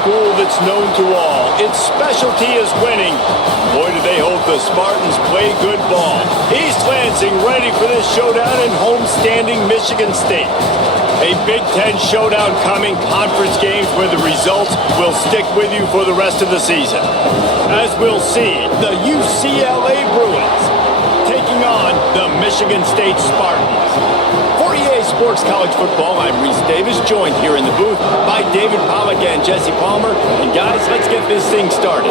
school that's known to all. Its specialty is winning. Boy, do they hope the Spartans play good ball. East Lansing ready for this showdown in homestanding Michigan State. A Big Ten showdown coming, conference games where the results will stick with you for the rest of the season. As we'll see, the UCLA Bruins taking on the Michigan State Spartans. For EA Sports College Football, I'm Reese Davis, joined here in the booth by David Pollock and Jesse Palmer. And guys, let's get this thing started.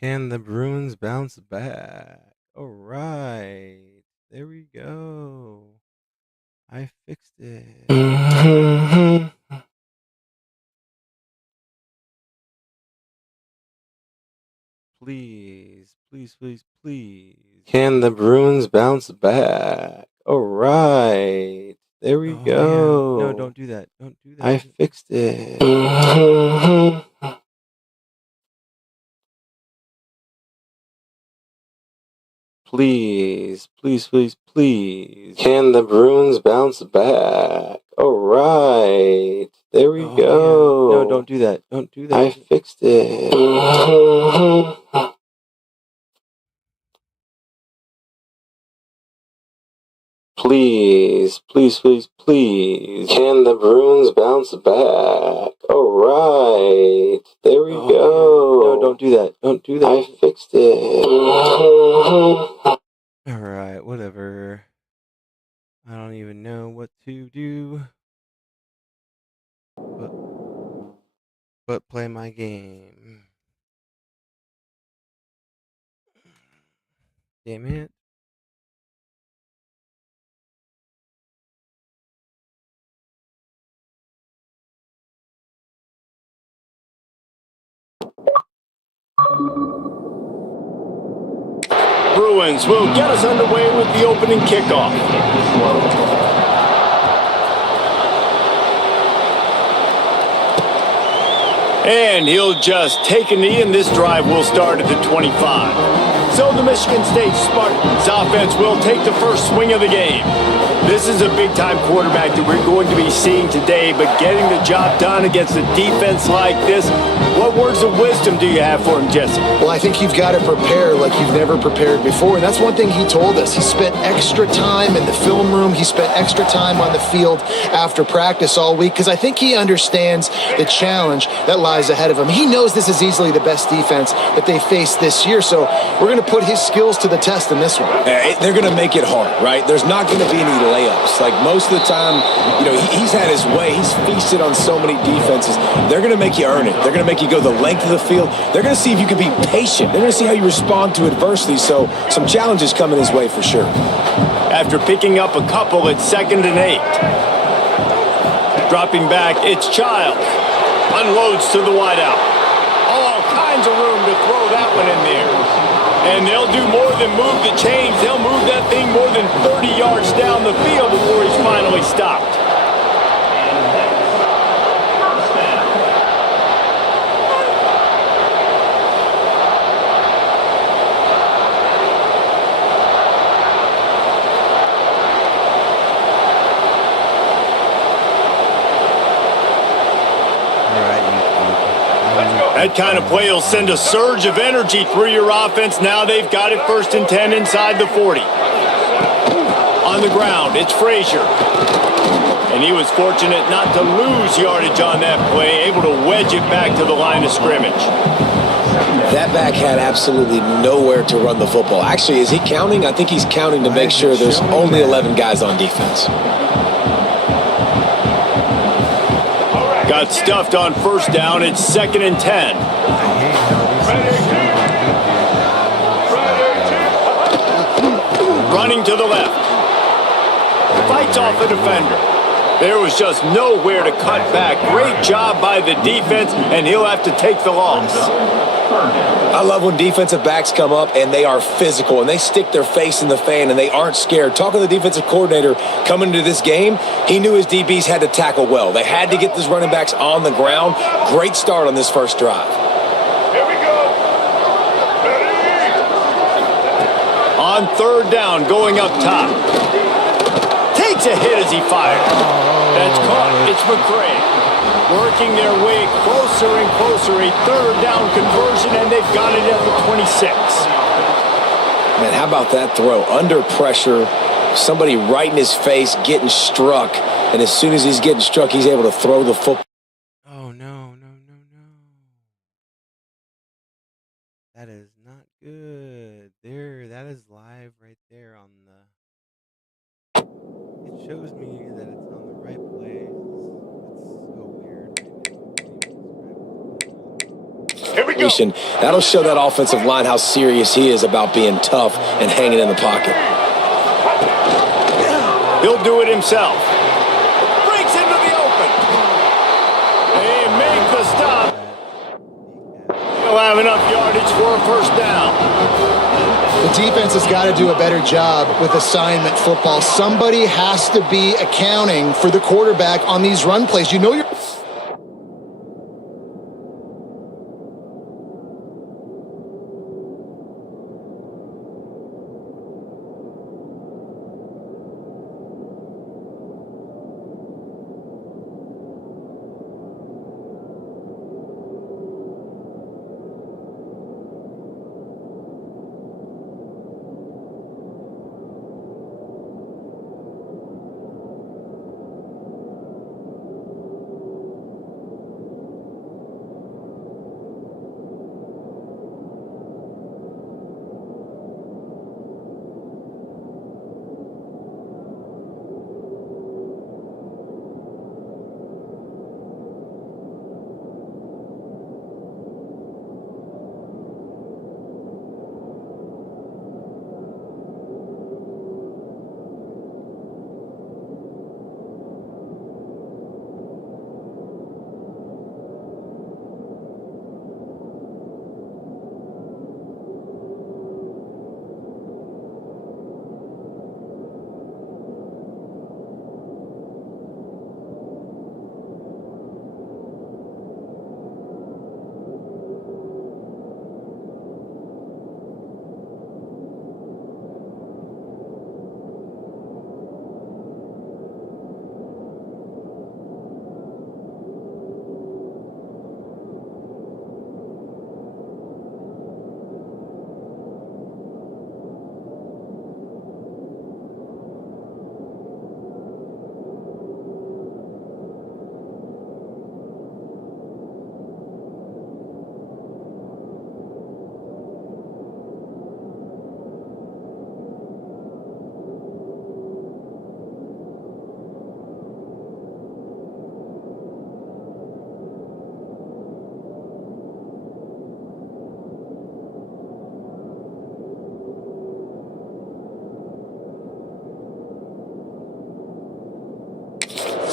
Can the Bruins bounce back? All right. There we go. I fixed it. Please, please, please, please. Can the Bruins bounce back? All right. There we go. Man. No, don't do that. Don't do that. I fixed it. Please, please, please, please. Can the Bruins bounce back? All right. There we go. Man. No, don't do that. Don't do that. I fixed it. Please, please, please, please. Can the Bruins bounce back? All right. There we go. Man. No, don't do that. Don't do that. I fixed it. All right, whatever. I don't even know what to do. But play my game. Damn it. Bruins will get us underway with the opening kickoff. And he'll just take a knee, and this drive will start at the 25. So the Michigan State Spartans offense will take the first swing of the game. This is a big-time quarterback that we're going to be seeing today, but getting the job done against a defense like this, what words of wisdom do you have for him, Jesse? Well, I think you've got to prepare like you've never prepared before, and that's one thing he told us. He spent extra time in the film room. He spent extra time on the field after practice all week because I think he understands the challenge that lies ahead of him. He knows this is easily the best defense that they faced this year, so we're going to put his skills to the test in this one. They're going to make it hard, right? There's not going to be any layups. Like most of the time, he's had his way. He's feasted on so many defenses. They're going to make you earn it. They're going to make you go the length of the field. They're going to see if you can be patient. They're going to see how you respond to adversity. So some challenges coming his way for sure. After picking up a couple, it's 2nd and 8. Dropping back, it's Childs. Unloads to the wideout. All kinds of room to throw that one in there. And they'll do more than move the chains. They'll move that thing more than 30 yards down the field before he's finally stopped. That kind of play will send a surge of energy through your offense. Now they've got it 1st and 10 inside the 40. On the ground, it's Frazier. And he was fortunate not to lose yardage on that play, able to wedge it back to the line of scrimmage. That back had absolutely nowhere to run the football. Actually, is he counting? I think he's counting to make sure there's only 11 guys on defense. Got stuffed on 1st down. It's 2nd and 10. Running to the left. Fights off a defender. There was just nowhere to cut back. Great job by the defense, and he'll have to take the loss. I love when defensive backs come up and they are physical and they stick their face in the fan and they aren't scared. Talking to the defensive coordinator coming into this game, he knew his DBs had to tackle well. They had to get these running backs on the ground. Great start on this first drive. Here we go. Ready. On 3rd down, going up top. Takes a hit as he fired. That's caught. It's McCray. Working their way closer and closer. A 3rd down conversion, and they've got it at the 26. Man, how about that throw? Under pressure, somebody right in his face getting struck, and as soon as he's getting struck, he's able to throw the football. Oh, no. That is not good. That is live right there on the... It shows me that it's on the right place. Here we go. That'll show that offensive line how serious he is about being tough and hanging in the pocket. He'll do it himself. Breaks into the open. They make the stop. He'll have enough yardage for a 1st down. The defense has got to do a better job with assignment football. Somebody has to be accounting for the quarterback on these run plays. You know you're...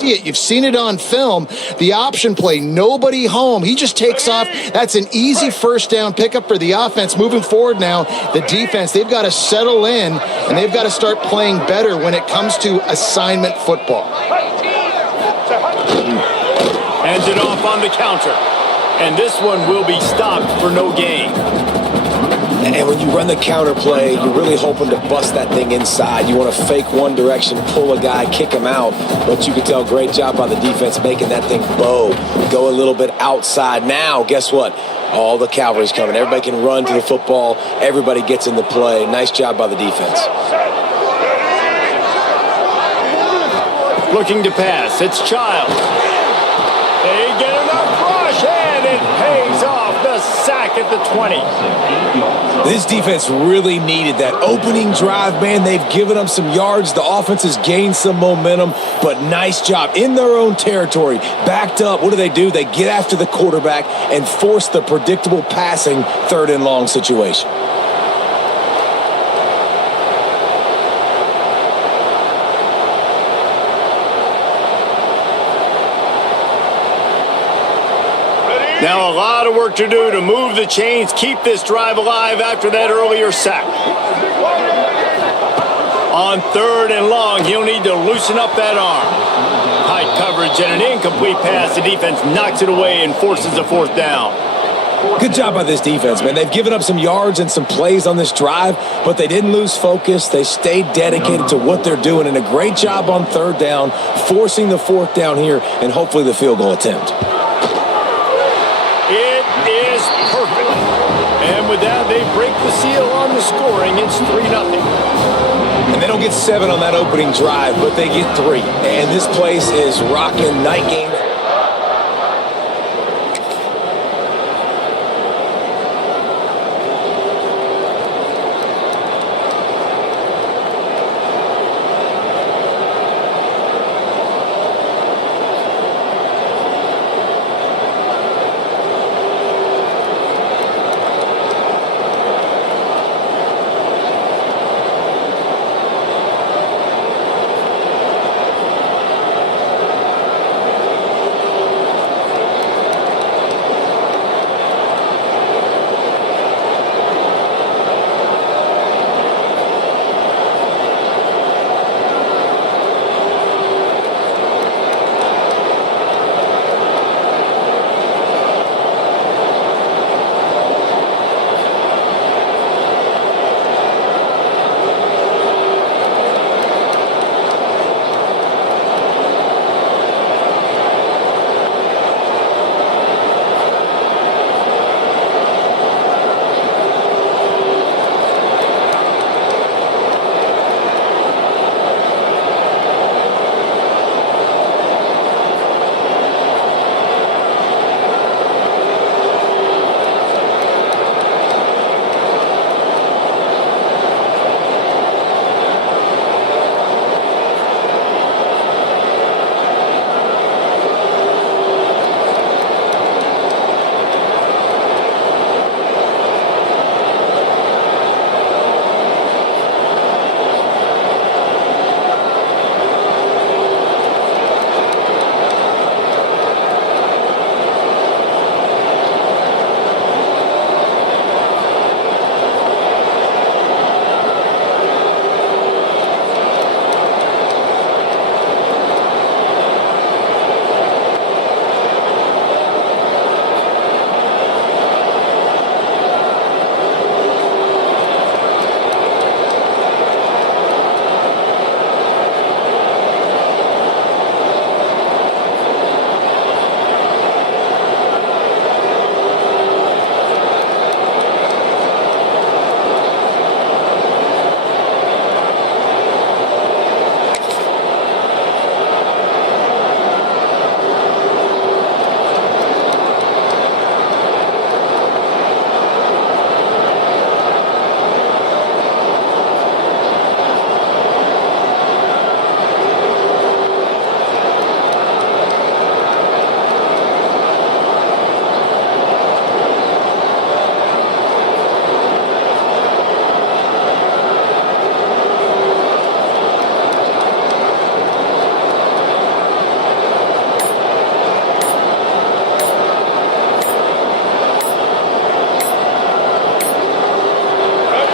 see it. You've seen it on film. The option play, nobody home. He just takes off. That's an easy first down pickup for the offense. Moving forward now, the defense, they've got to settle in, and they've got to start playing better when it comes to assignment football. Hands it off on the counter. And this one will be stopped for no gain. And when you run the counter play, you're really hoping to bust that thing inside. You want to fake one direction, pull a guy, kick him out. But you can tell, great job by the defense making that thing bow, go a little bit outside. Now, guess what? All the cavalry's coming. Everybody can run to the football. Everybody gets in the play. Nice job by the defense. Looking to pass. It's Childs. They get enough rush, and it pays off. The sack at the 20. This defense really needed that opening drive, man. They've given them some yards. The offense has gained some momentum, but nice job in their own territory. Backed up. What do? They get after the quarterback and force the predictable passing 3rd and long situation. Now a lot of work to do to move the chains, keep this drive alive after that earlier sack. On 3rd and long, he'll need to loosen up that arm. Tight coverage and an incomplete pass. The defense knocks it away and forces a 4th down. Good job by this defense, man. They've given up some yards and some plays on this drive, but they didn't lose focus. They stayed dedicated to what they're doing, and a great job on 3rd down, forcing the 4th down here, and hopefully the field goal attempt. Perfect. And with that, they break the seal on the scoring. It's 3-0. And they don't get 7 on that opening drive, but they get 3. And this place is rocking. Night game.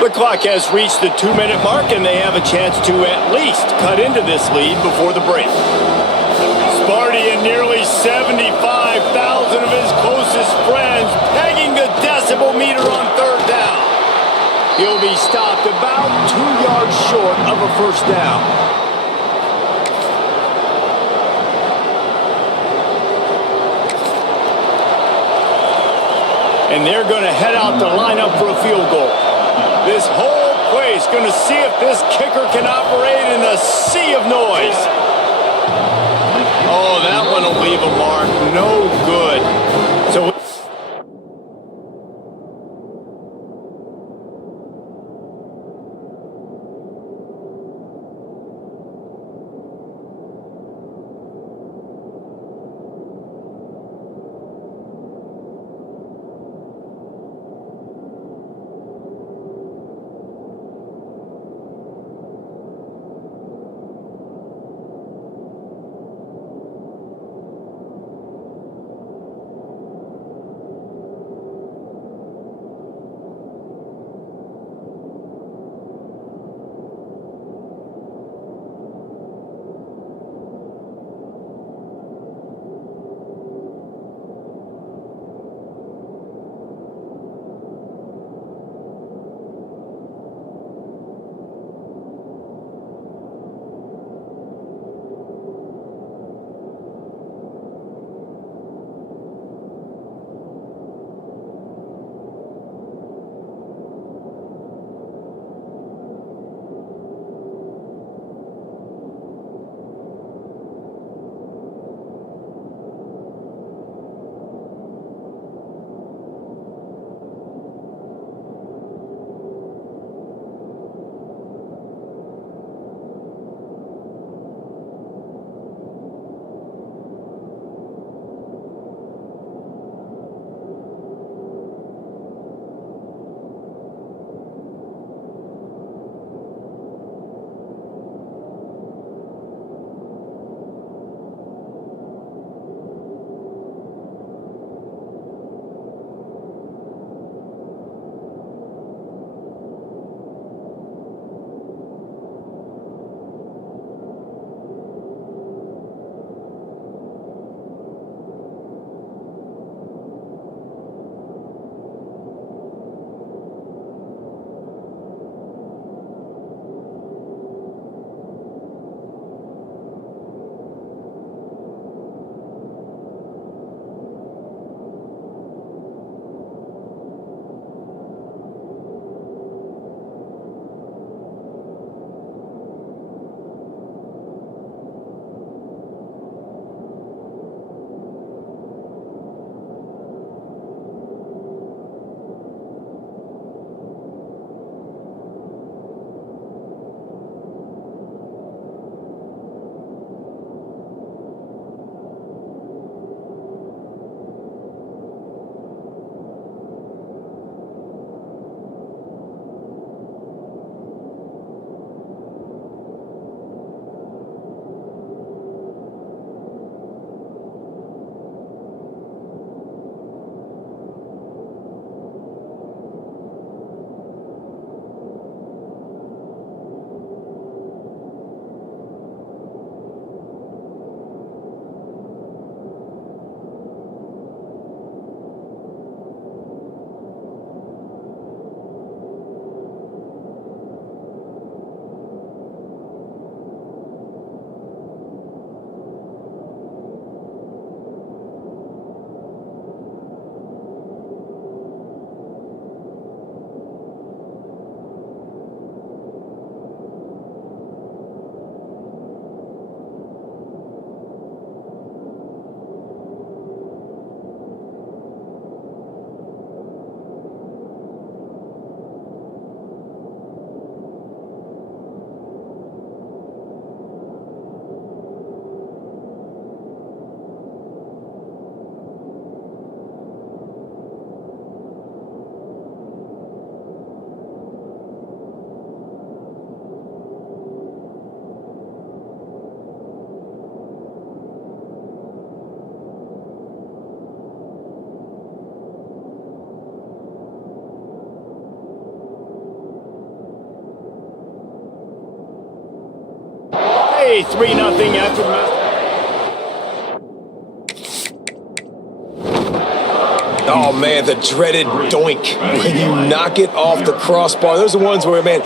The clock has reached the 2-minute mark, and they have a chance to at least cut into this lead before the break. Sparty and nearly 75,000 of his closest friends pegging the decibel meter on third down. He'll be stopped about 2 yards short of a first down. And they're going to head out to line up for a field goal. This whole place going to see if this kicker can operate in a sea of noise. Oh, that one will leave a mark. No good. So away 3-0 after the... Oh, man, the dreaded doink. When you knock it off the crossbar. Those are the ones where, man...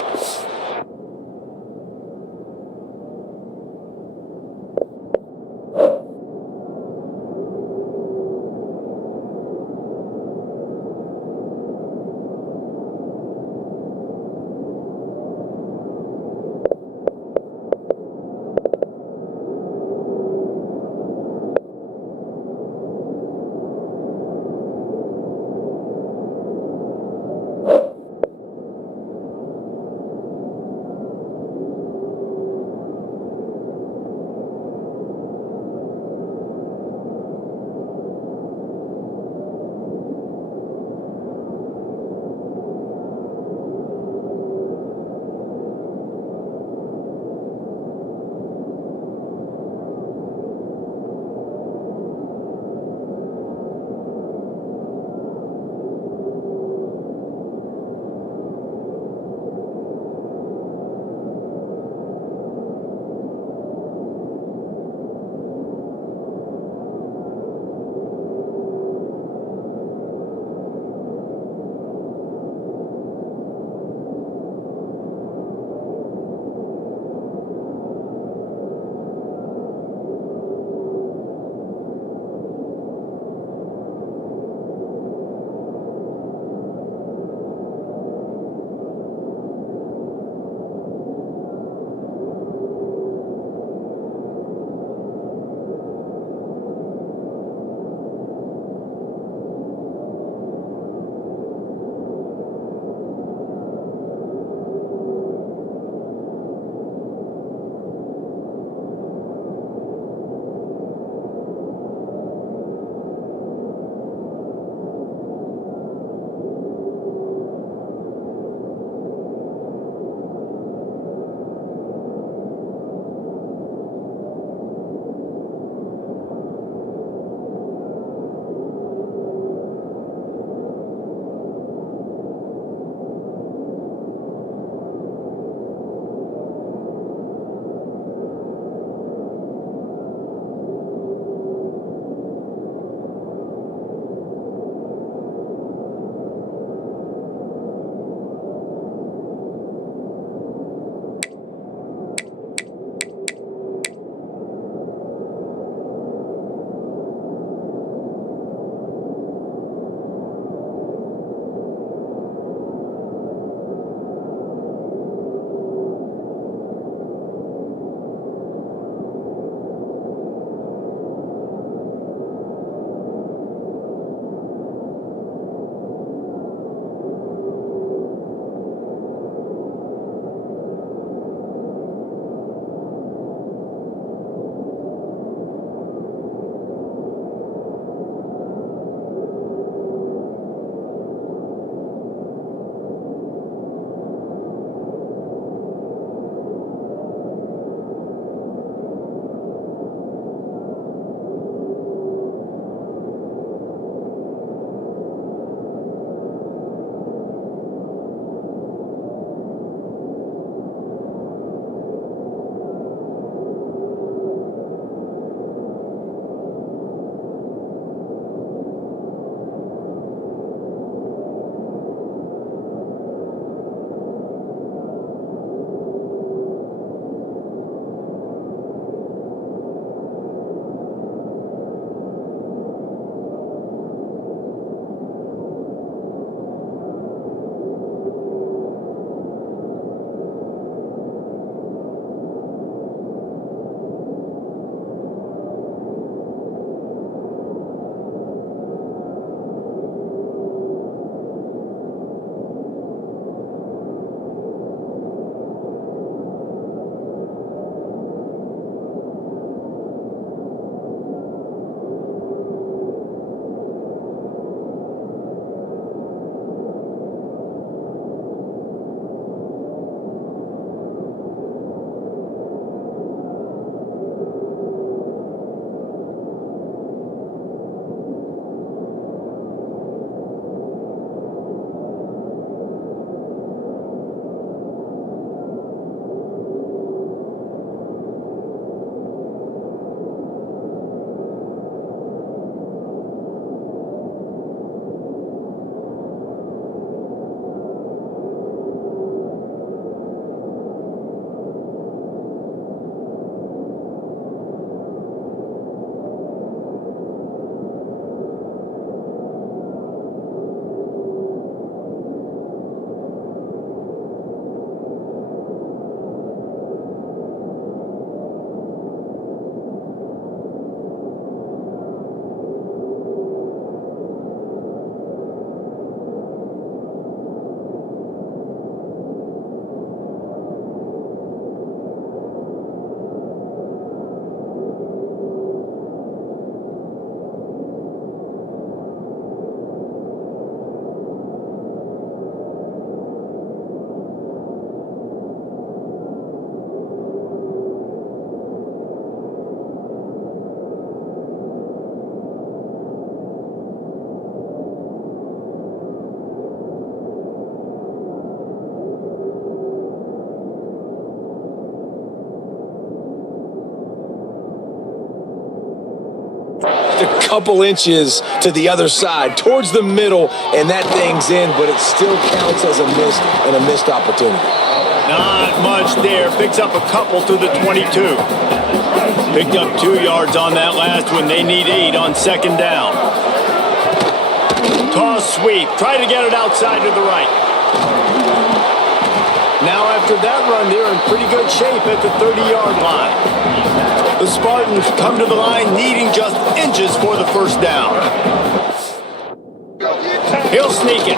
couple inches to the other side, towards the middle, and that thing's in, but it still counts as a miss and a missed opportunity. Not much there. Picks up a couple to the 22. Picked up 2 yards on that last one. They need 8 on second down. Toss sweep. Try to get it outside to the right. Now after that run, they're in pretty good shape at the 30-yard line. The Spartans come to the line needing just inches for the first down. He'll sneak it.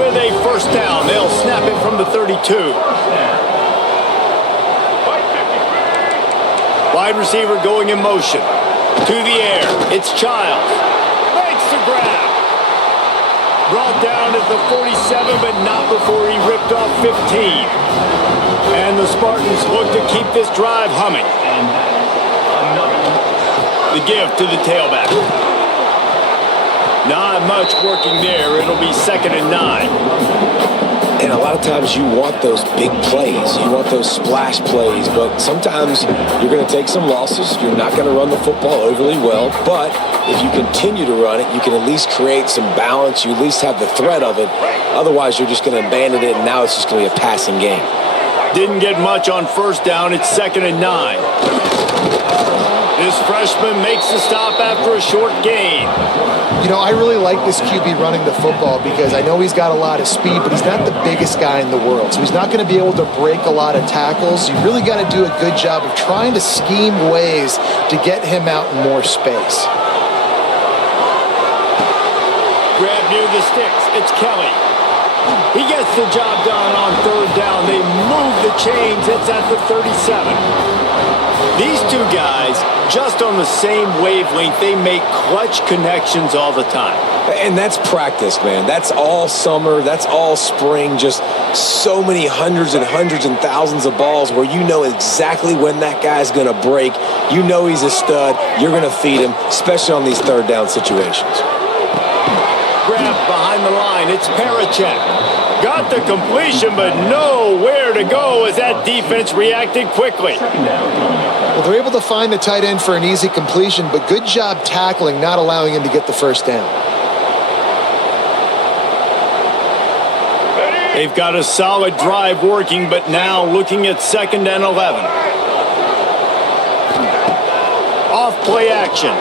With a first down, they'll snap it from the 32. Wide receiver going in motion. To the air. It's Childs. Makes the grab. Brought down at the 47, but not before he ripped off 15. And the Spartans look to keep this drive humming. The give to the tailback. Not much working there. It'll be 2nd and 9. And a lot of times you want those big plays. You want those splash plays. But sometimes you're going to take some losses. You're not going to run the football overly well. But if you continue to run it, you can at least create some balance. You at least have the threat of it. Otherwise, you're just going to abandon it, and now it's just going to be a passing game. Didn't get much on first down. It's 2nd and 9. This freshman makes the stop after a short gain. You know, I really like this QB running the football because I know he's got a lot of speed, but he's not the biggest guy in the world. So he's not going to be able to break a lot of tackles. You really got to do a good job of trying to scheme ways to get him out in more space. Grab near the sticks. It's Kelly. He gets the job done on third down. They move the chains. It's at the 37. These two guys, just on the same wavelength, they make clutch connections all the time. And that's practice, man. That's all summer. That's all spring. Just so many hundreds and thousands of balls where you know exactly when that guy's going to break. You know he's a stud. You're going to feed him, especially on these third down situations. Grab behind the line. It's Parachek. Got the completion, but nowhere to go as that defense reacted quickly. Well, they're able to find the tight end for an easy completion, but good job tackling, not allowing him to get the first down. They've got a solid drive working, but now looking at 2nd and 11. Off play action.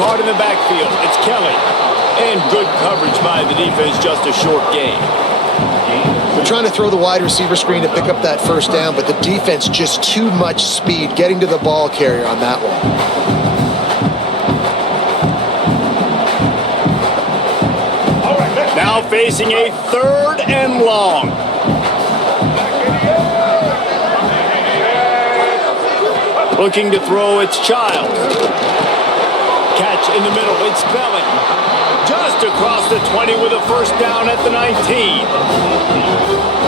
caught in the backfield. It's Kelly. And good coverage by the defense, just a short gain. They're trying to throw the wide receiver screen to pick up that first down, but the defense just too much speed getting to the ball carrier on that one. Now facing a 3rd and long. Looking to throw, it's Child. Catch in the middle, it's Belling. Just across the 20 with a first down at the 19.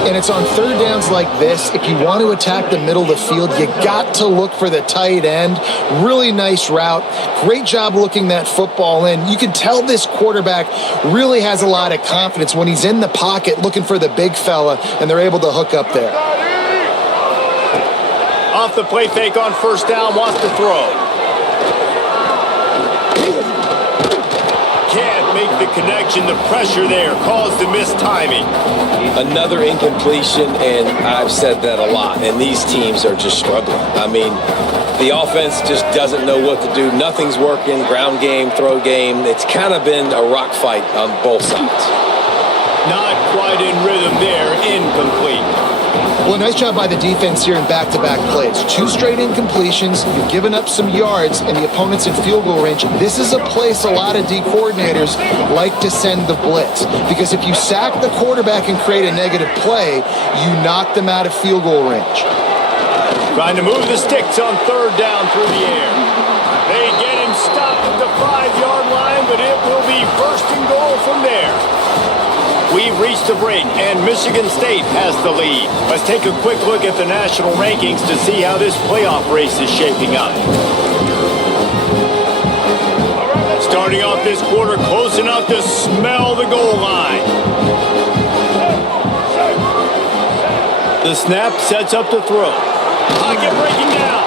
And it's on 3rd downs like this. If you want to attack the middle of the field, you got to look for the tight end. Really nice route. Great job looking that football in. You can tell this quarterback really has a lot of confidence when he's in the pocket looking for the big fella, and they're able to hook up there. Off the play fake on first down, wants to throw. Can't make the connection. The pressure there caused the missed timing. Another incompletion, and I've said that a lot, and these teams are just struggling. I mean, the offense just doesn't know what to do. Nothing's working. Ground game, throw game. It's kind of been a rock fight on both sides. Not quite in rhythm there. Incomplete. Well, nice job by the defense here in back-to-back plays. 2 straight incompletions. You've given up some yards, and the opponent's in field goal range. This is a place a lot of D coordinators like to send the blitz, because if you sack the quarterback and create a negative play, you knock them out of field goal range. Trying to move the sticks on 3rd down through the air. They get him stopped at the 5-yard line, but it will be 1st and goal from there. We've reached a break, and Michigan State has the lead. Let's take a quick look at the national rankings to see how this playoff race is shaping up. Starting off this quarter close enough to smell the goal line. The snap sets up the throw. Pocket breaking down.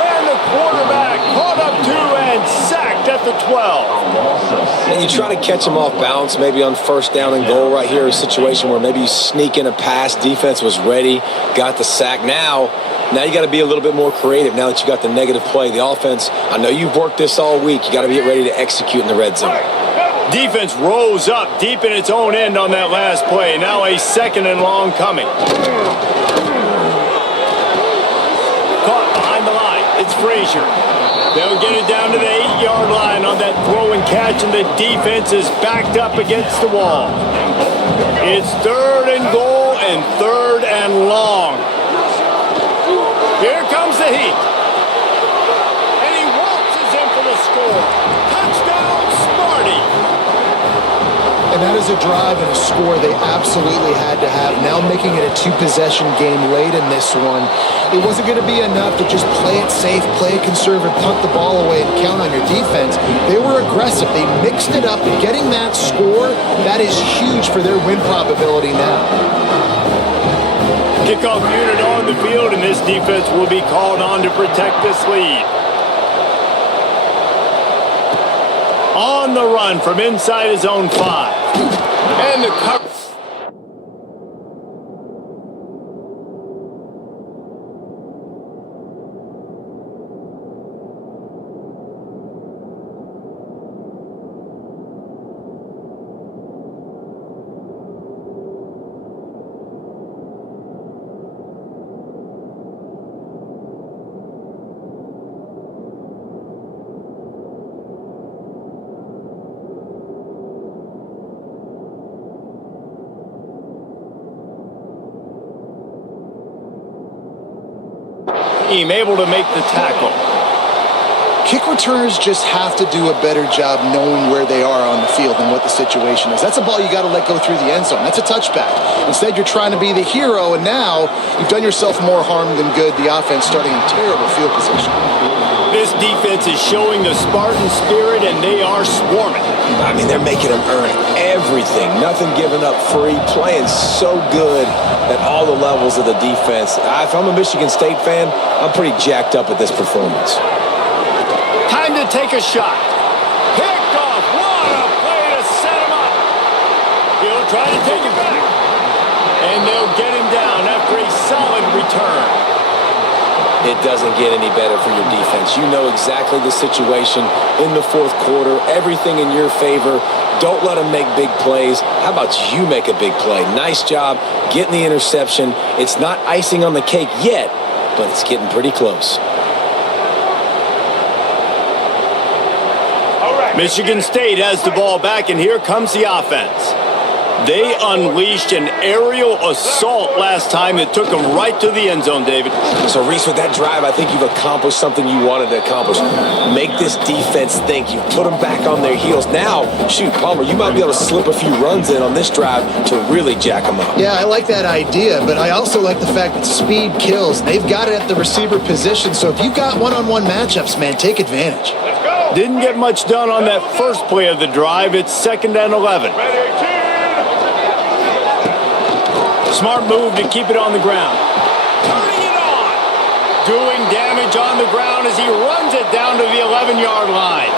And the quarterback caught up 2 and sacked at the 12. And you try to catch them off balance, maybe on 1st down and goal right here, a situation where maybe you sneak in a pass, defense was ready, got the sack. Now you got to be a little bit more creative now that you got the negative play. The offense, I know you've worked this all week. You got to get ready to execute in the red zone. Defense rose up deep in its own end on that last play. Now a 2nd and long coming. Caught behind the line. It's Frazier. They'll get it down to the 8-yard line on that throw and catch, and the defense is backed up against the wall. It's 3rd and goal and 3rd and long. Here comes the heat. And he waltzes in for the score. Touchdown, Sparty. And that is a drive and a score they absolutely had to have. Now making it a 2-possession game late in this one. It wasn't going to be enough to just play it safe, play it conservative, punt the ball away, and count on your defense. They were aggressive. They mixed it up. And getting that score, that is huge for their win probability now. Kickoff unit on the field, and this defense will be called on to protect this lead. On the run from inside his own 5. And the cover. Team able to make the tackle. Kick returners just have to do a better job knowing where they are on the field and what the situation is. That's a ball you got to let go through the end zone. That's a touchback. Instead, you're trying to be the hero, and now you've done yourself more harm than good. The offense starting in terrible field position. This defense is showing the Spartan spirit, and they are swarming. I mean, they're making them earn everything. Nothing given up free. Playing so good at all the levels of the defense. If I'm a Michigan State fan, I'm pretty jacked up at this performance. Time to take a shot. Picked off. What a play to set him up. He'll try to take it back. And they'll get him down after a solid return. it doesn't get any better for your defense. You know exactly the situation in the fourth quarter, everything in your favor. Don't let them make big plays. How about you make a big play? Nice job getting the interception. It's not icing on the cake yet, but it's getting pretty close. Michigan State has the ball back, and here comes the offense. They unleashed an aerial assault last time that took them right to the end zone, David. So, Reese, with that drive, I think you've accomplished something you wanted to accomplish. Make this defense think. You've put them back on their heels. Now, shoot, Palmer, you might be able to slip a few runs in on this drive to really jack them up. Yeah, I like that idea, but I also like the fact that speed kills. They've got it at the receiver position, so if you've got one-on-one matchups, man, take advantage. Didn't get much done on that first play of the drive. It's 2nd and 11. Smart move to keep it on the ground. Turning it on. Doing damage on the ground as he runs it down to the 11-yard line.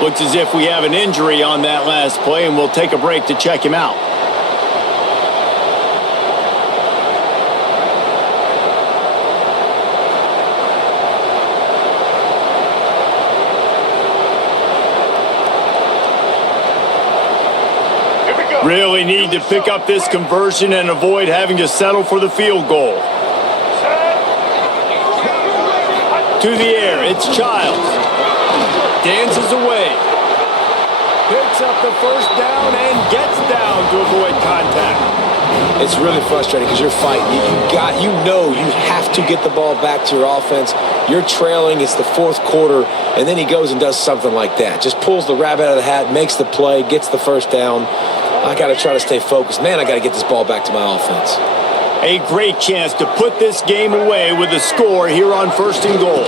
Looks as if we have an injury on that last play, and we'll take a break to check him out. Really need to pick up this conversion and avoid having to settle for the field goal. To the air, it's Childs. Dances away. Picks up the first down and gets down to avoid contact. It's really frustrating because you're fighting. You know you have to get the ball back to your offense. You're trailing. It's the fourth quarter, and then he goes and does something like that. Just pulls the rabbit out of the hat, makes the play, gets the first down. I got to try to stay focused. Man, I got to get this ball back to my offense. A great chance to put this game away with a score here on 1st and goal.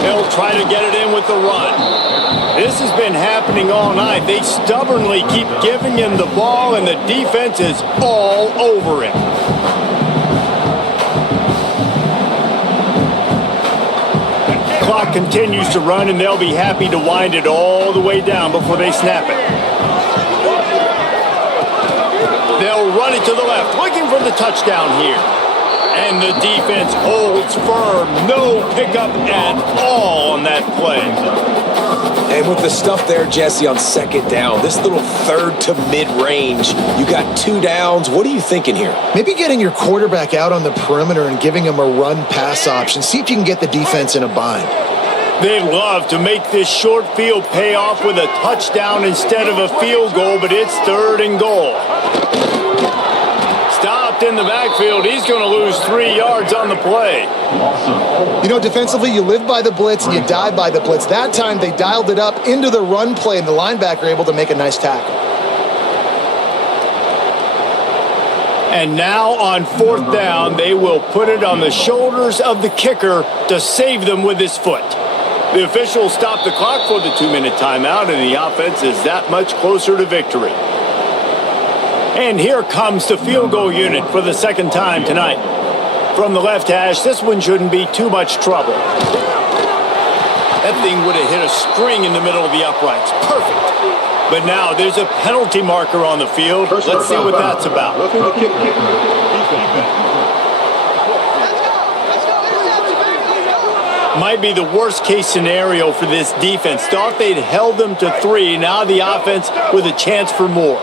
They'll try to get it in with the run. This has been happening all night. They stubbornly keep giving him the ball, and the defense is all over him. Clock continues to run, and they'll be happy to wind it all the way down before they snap it. They'll run it to the left, looking for the touchdown here. And the defense holds firm. No pickup at all on that play. And with the stuff there, Jesse, on 2nd down, this little 3rd to mid-range, you got 2 downs. What are you thinking here? Maybe getting your quarterback out on the perimeter and giving him a run-pass option. See if you can get the defense in a bind. They'd love to make this short field pay off with a touchdown instead of a field goal, but it's 3rd and goal. Stopped in the backfield. He's going to lose 3 yards on the play. You know, defensively, you live by the blitz and you die by the blitz. That time, they dialed it up into the run play, and the linebacker able to make a nice tackle. And now on 4th down, they will put it on the shoulders of the kicker to save them with his foot. The officials stop the clock for the 2-minute timeout, and the offense is that much closer to victory. And here comes the field goal unit for the 2nd time tonight. From the left hash, this one shouldn't be too much trouble. That thing would have hit a string in the middle of the uprights. Perfect. But now there's a penalty marker on the field. Let's see what that's about. Might be the worst case scenario for this defense. Thought they'd held them to 3. Now the offense with a chance for more.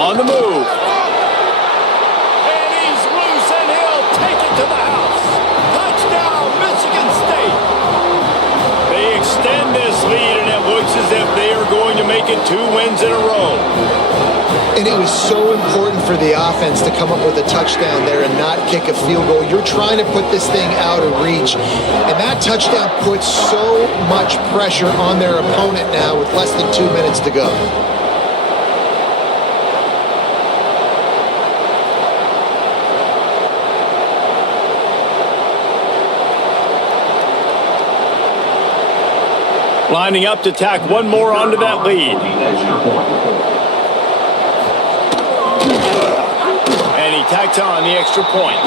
On the move. And he's loose, and he'll take it to the house. Touchdown, Michigan State. They extend this lead, and it looks as if they are going to make it 2 wins in a row. And it was so important for the offense to come up with a touchdown there and not kick a field goal. You're trying to put this thing out of reach. And that touchdown puts so much pressure on their opponent now with less than 2 minutes to go. Lining up to tack one more onto that lead. And he tacks on the extra point.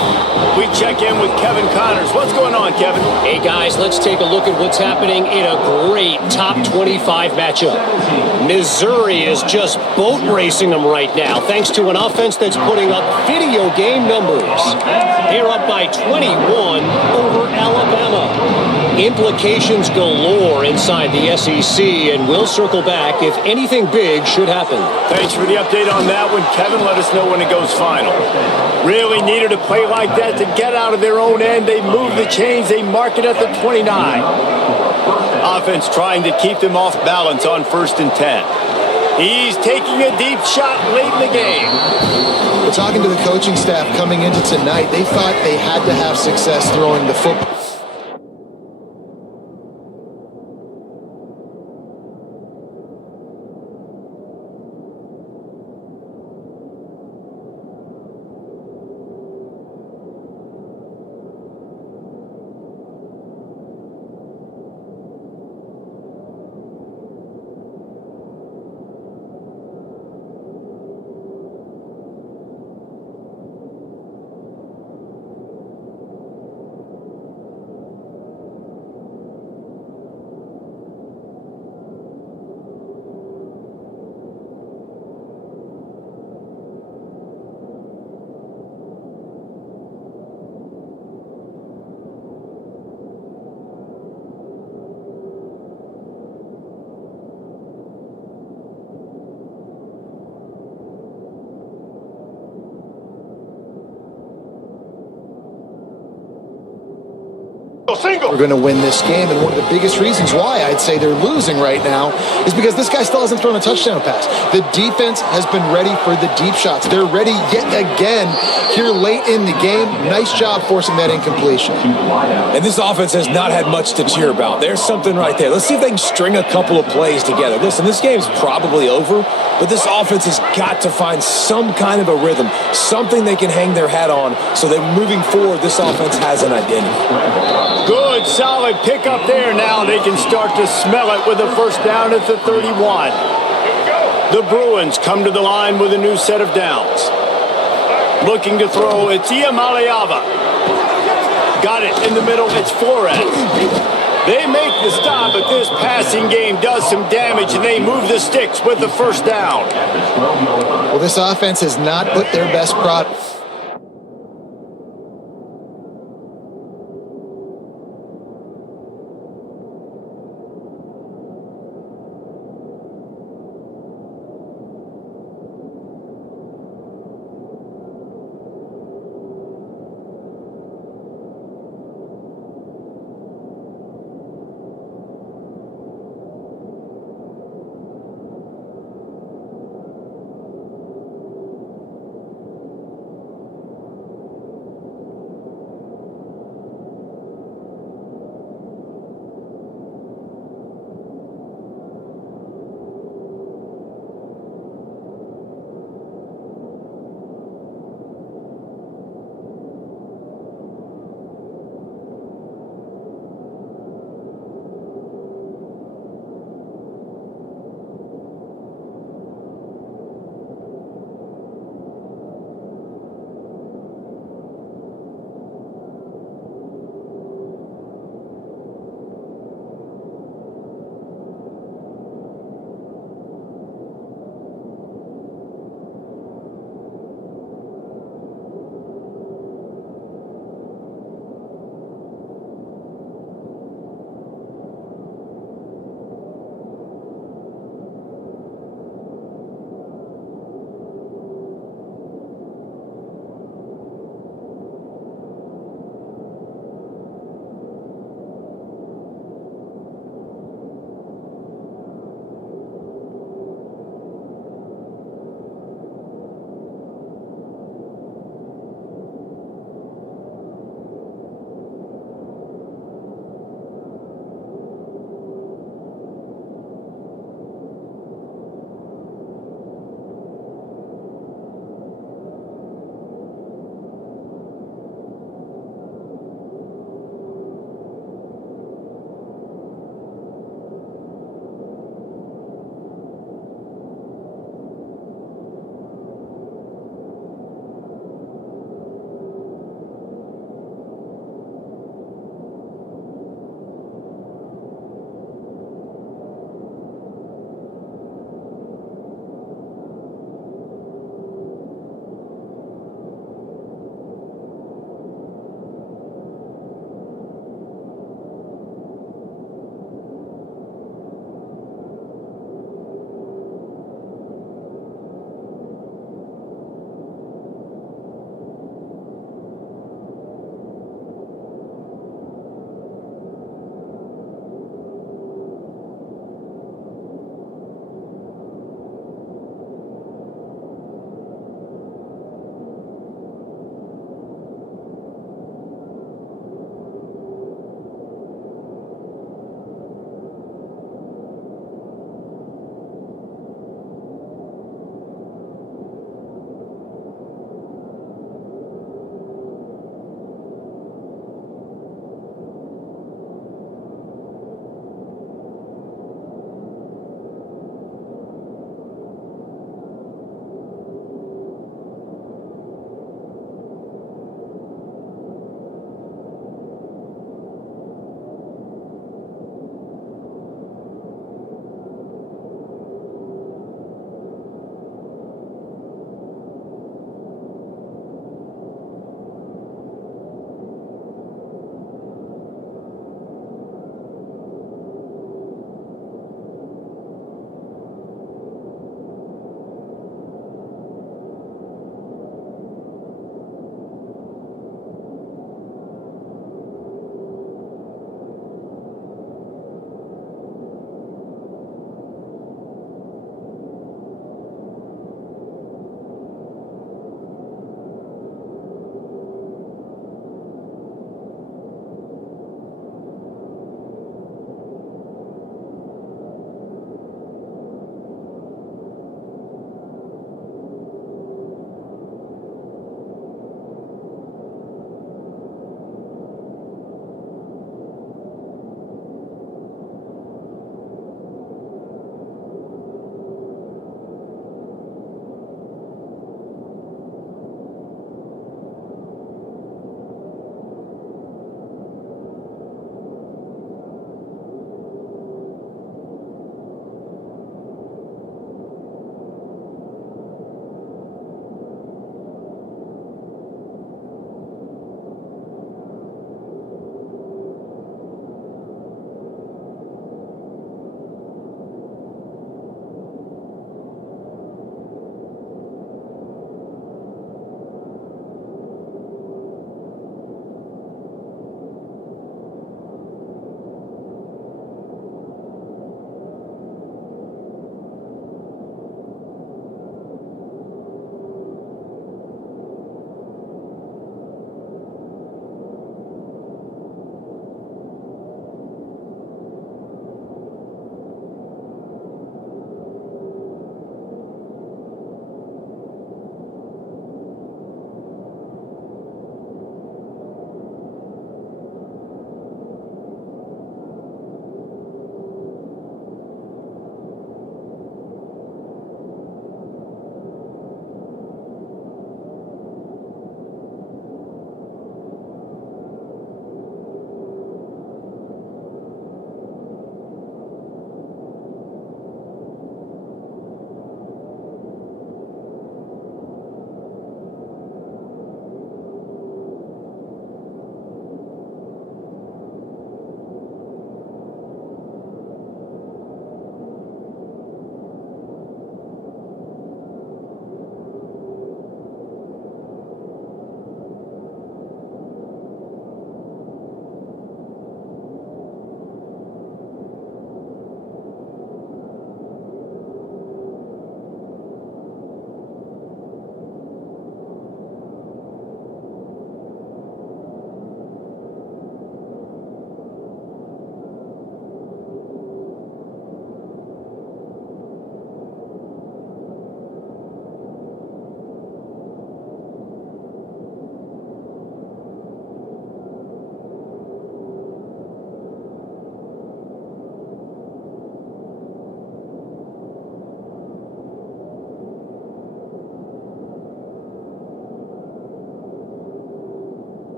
We check in with Kevin Connors. What's going on, Kevin? Hey, guys, let's take a look at what's happening in a great top 25 matchup. Missouri is just boat racing them right now, thanks to an offense that's putting up video game numbers. They're up by 21 over Alabama. Implications galore inside the SEC, and we'll circle back if anything big should happen. Thanks for the update on that one, Kevin. Let us know when it goes final. Really needed a play like that to get out of their own end. They move the chains. They mark it at the 29. Offense trying to keep them off balance on 1st and 10. He's taking a deep shot late in the game. We're talking to the coaching staff coming into tonight. They thought they had to have success throwing the football. We're going to win this game, and one of the biggest reasons why I'd say they're losing right now is because this guy still hasn't thrown a touchdown pass. The defense has been ready for the deep shots. They're ready yet again here late in the game. Nice job forcing that incompletion. And this offense has not had much to cheer about. There's something right there. Let's see if they can string a couple of plays together. Listen, this game's probably over, but this offense has got to find some kind of a rhythm, something they can hang their hat on so that moving forward, this offense has an identity. Good, solid pickup there. Now they can start to smell it with a first down at the 31. The Bruins come to the line with a new set of downs. Looking to throw, it's Iamaleava. Got it in the middle, it's Flores. They make the stop, but this passing game does some damage, and they move the sticks with the first down. Well, this offense has not put their best product.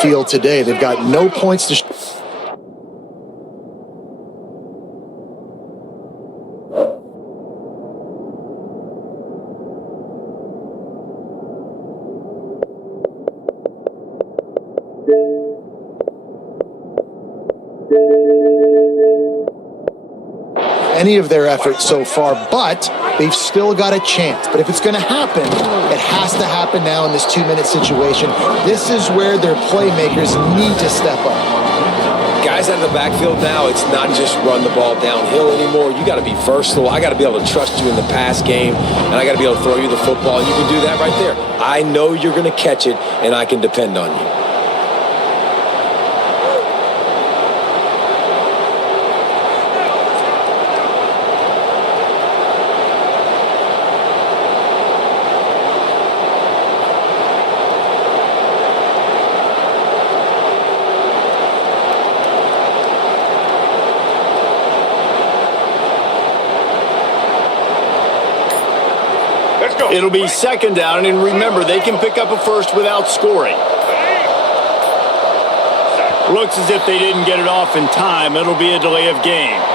field today. They've got no points to any of their efforts so far, but they've still got a chance. But if it's going to happen, it has to happen now in this 2-minute situation. This is where their playmakers need to step up. Guys out of the backfield now, it's not just run the ball downhill anymore. You got to be versatile. I got to be able to trust you in the pass game, and I got to be able to throw you the football, and you can do that right there. I know you're going to catch it, and I can depend on you. It'll be second down, and remember, they can pick up a first without scoring. Looks as if they didn't get it off in time. It'll be a delay of game.